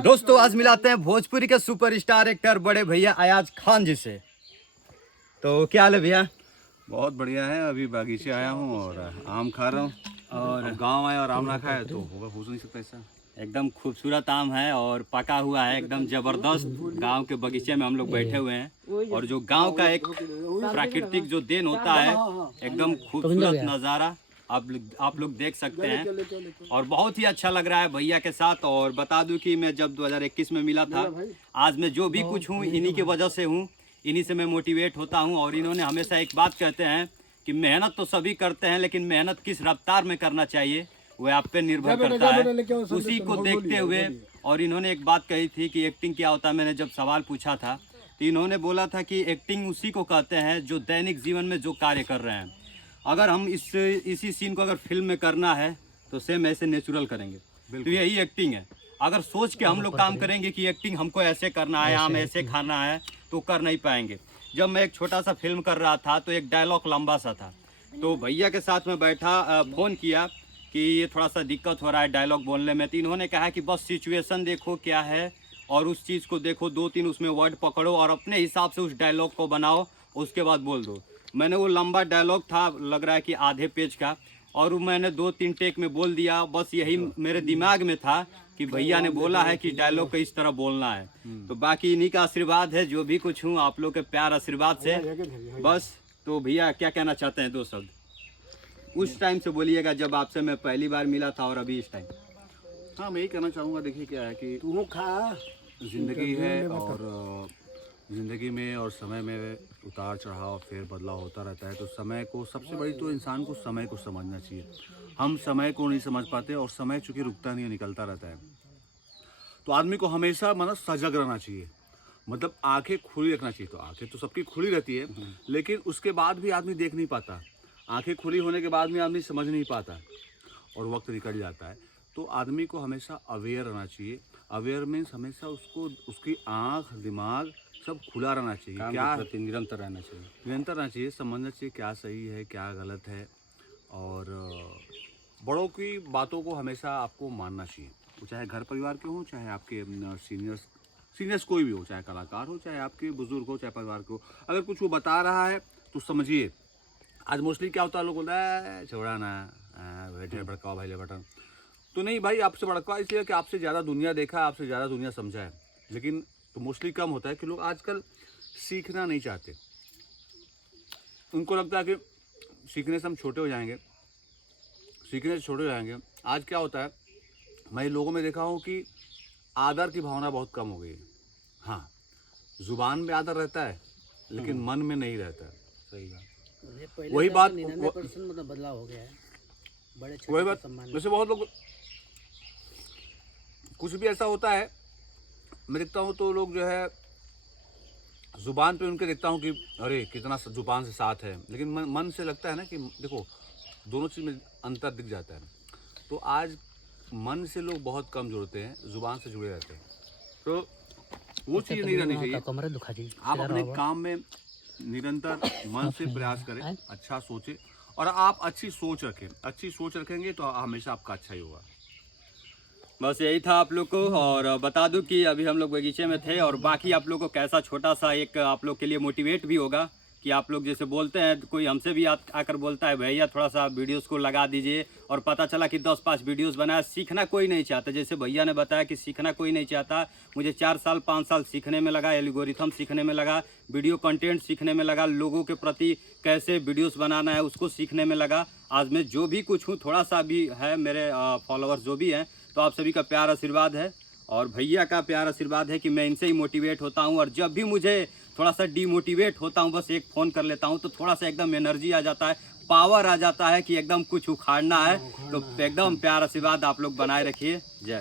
दोस्तों आज मिलाते हैं भोजपुरी के सुपरस्टार एक्टर बड़े भैया अयाज खान जी से। तो क्या हाल है भैया? बहुत बढ़िया है। अभी बागीचे आया हूँ और आम खा रहा हूँ। और गांव आया और आम ना खाया तो हो नहीं सकता ऐसा। एकदम खूबसूरत आम है और पका हुआ है, एकदम जबरदस्त। गांव के बगीचे में हम लोग बैठे हुए हैं और जो गांव का एक प्राकृतिक जो देन होता है, एकदम खूबसूरत नज़ारा आप लोग देख सकते हैं और बहुत ही अच्छा लग रहा है भैया के साथ। और बता दूं कि मैं जब 2021 में मिला था, आज मैं जो भी कुछ हूँ इन्हीं की वजह से हूँ, इन्हीं से मैं मोटिवेट होता हूँ। और इन्होंने हमेशा एक बात कहते हैं कि मेहनत तो सभी करते हैं, लेकिन मेहनत किस रफ्तार में करना चाहिए वह आप पे निर्भर करता है। उसी को देखते हुए और इन्होंने एक बात कही थी कि एक्टिंग क्या होता है। मैंने जब सवाल पूछा था तो इन्होंने बोला था कि एक्टिंग उसी को कहते हैं जो दैनिक जीवन में जो कार्य कर रहे हैं। अगर हम इसी सीन को अगर फिल्म में करना है तो सेम ऐसे नेचुरल करेंगे, तो यही एक्टिंग है। अगर सोच के हम लोग काम करेंगे कि एक्टिंग हमको ऐसे करना है, हम ऐसे खाना है, तो कर नहीं पाएंगे। जब मैं एक छोटा सा फिल्म कर रहा था तो एक डायलॉग लंबा सा था, तो भैया के साथ में बैठा, फ़ोन किया कि ये थोड़ा सा दिक्कत हो रहा है डायलॉग बोलने में। तो इन्होंने कहा कि बस सिचुएशन देखो क्या है और उस चीज़ को देखो, 2-3 उसमें वर्ड पकड़ो और अपने हिसाब से उस डायलॉग को बनाओ, उसके बाद बोल दो। मैंने वो लंबा डायलॉग था, लग रहा है कि आधे पेज का, और मैंने 2-3 टेक में बोल दिया। बस यही मेरे दिमाग में था कि भैया ने बोला है कि डायलॉग को इस तरह बोलना है। तो बाकी इन्हीं का आशीर्वाद है, जो भी कुछ हूँ आप लोग के प्यार आशीर्वाद से बस। तो भैया क्या कहना चाहते हैं? 2 शब्द उस टाइम से बोलिएगा जब आपसे मैं पहली बार मिला था और अभी इस टाइम। हाँ, मैं यही कहना चाहूँगा। देखिए क्या है कि ज़िंदगी है और ज़िंदगी में और समय में उतार चढ़ाव फेर बदलाव होता रहता है। तो समय को, सबसे बड़ी तो इंसान को समय को समझना चाहिए। हम समय को नहीं समझ पाते और समय चूँकि रुकता नहीं है, निकलता रहता है। तो आदमी को हमेशा मतलब सजग रहना चाहिए, मतलब आंखें खुली रखना चाहिए। तो आंखें तो सबकी खुली रहती है, लेकिन उसके बाद भी आदमी देख नहीं पाता। आंखें खुली होने के बाद में आदमी समझ नहीं पाता और वक्त निकल जाता है। तो आदमी को हमेशा अवेयर रहना चाहिए। अवेयर मीन्स हमेशा उसको, उसकी आँख दिमाग सब खुला रहना चाहिए। क्या निरंतर रहना चाहिए, निरंतर रहना चाहिए, समझना चाहिए क्या सही है क्या गलत है। और बड़ों की बातों को हमेशा आपको मानना चाहिए। वो चाहे घर परिवार के हों, चाहे आपके सीनियर्स कोई भी हो, चाहे कलाकार हो, चाहे आपके बुजुर्ग हो, चाहे परिवार के हो। अगर कुछ वो बता रहा है तो समझिए। आज मोस्टली क्या होता है, लोग बोलता है छोड़ा ना, बैठे भड़काओ भाई ले बटन। तो नहीं भाई, आपसे भड़का इसलिए कि आपसे ज़्यादा दुनिया देखा है, आपसे ज़्यादा दुनिया समझा है। लेकिन तो मोस्टली कम होता है कि लोग आजकल सीखना नहीं चाहते। उनको लगता है कि सीखने से हम छोटे हो जाएंगे, सीखने से छोटे हो जाएंगे। आज क्या होता है, मैं लोगों में देखा हूँ कि आदर की भावना बहुत कम हो गई है। हाँ, जुबान में आदर रहता है लेकिन मन में नहीं रहता है। सही बात। वही बात 99% मतलब बदलाव हो गया है। बड़े वही बात। वैसे बहुत लोग, कुछ भी ऐसा होता है मैं देखता हूँ तो लोग जो है जुबान पे उनके देखता हूँ कि अरे कितना जुबान से साथ है, लेकिन मन से लगता है ना कि देखो दोनों चीज़ में अंतर दिख जाता है। तो आज मन से लोग बहुत कम जुड़ते हैं, जुबान से जुड़े रहते हैं। तो वो चीज़ नहीं रहनी चाहिए। आप अपने काम में निरंतर मन से प्रयास करें, अच्छा सोचें और आप अच्छी सोच रखें। अच्छी सोच रखेंगे तो हमेशा आपका अच्छा ही होगा। बस यही था आप लोग को। और बता दूं कि अभी हम लोग बगीचे में थे और बाकी आप लोग को कैसा छोटा सा एक आप लोग के लिए मोटिवेट भी होगा कि आप लोग जैसे बोलते हैं, कोई हमसे भी आकर बोलता है भैया थोड़ा सा वीडियोस को लगा दीजिए, और पता चला कि 10-5 वीडियोस बनाया। सीखना कोई नहीं चाहता, जैसे भैया ने बताया कि सीखना कोई नहीं चाहता। मुझे 4 साल 5 साल सीखने में लगा, एल्गोरिथम सीखने में लगा, वीडियो कंटेंट सीखने में लगा, लोगों के प्रति कैसे वीडियोस बनाना है उसको सीखने में लगा। आज मैं जो भी कुछ हूँ, थोड़ा सा भी है, मेरे फॉलोअर्स जो भी हैं, तो आप सभी का प्यार आशीर्वाद है और भैया का प्यार आशीर्वाद है कि मैं इनसे ही मोटिवेट होता हूं। और जब भी मुझे थोड़ा सा डीमोटिवेट होता हूं, बस एक फ़ोन कर लेता हूं तो थोड़ा सा एकदम एनर्जी आ जाता है, पावर आ जाता है कि एकदम कुछ उखाड़ना है। तो एकदम प्यार आशीर्वाद आप लोग बनाए रखिए। जय।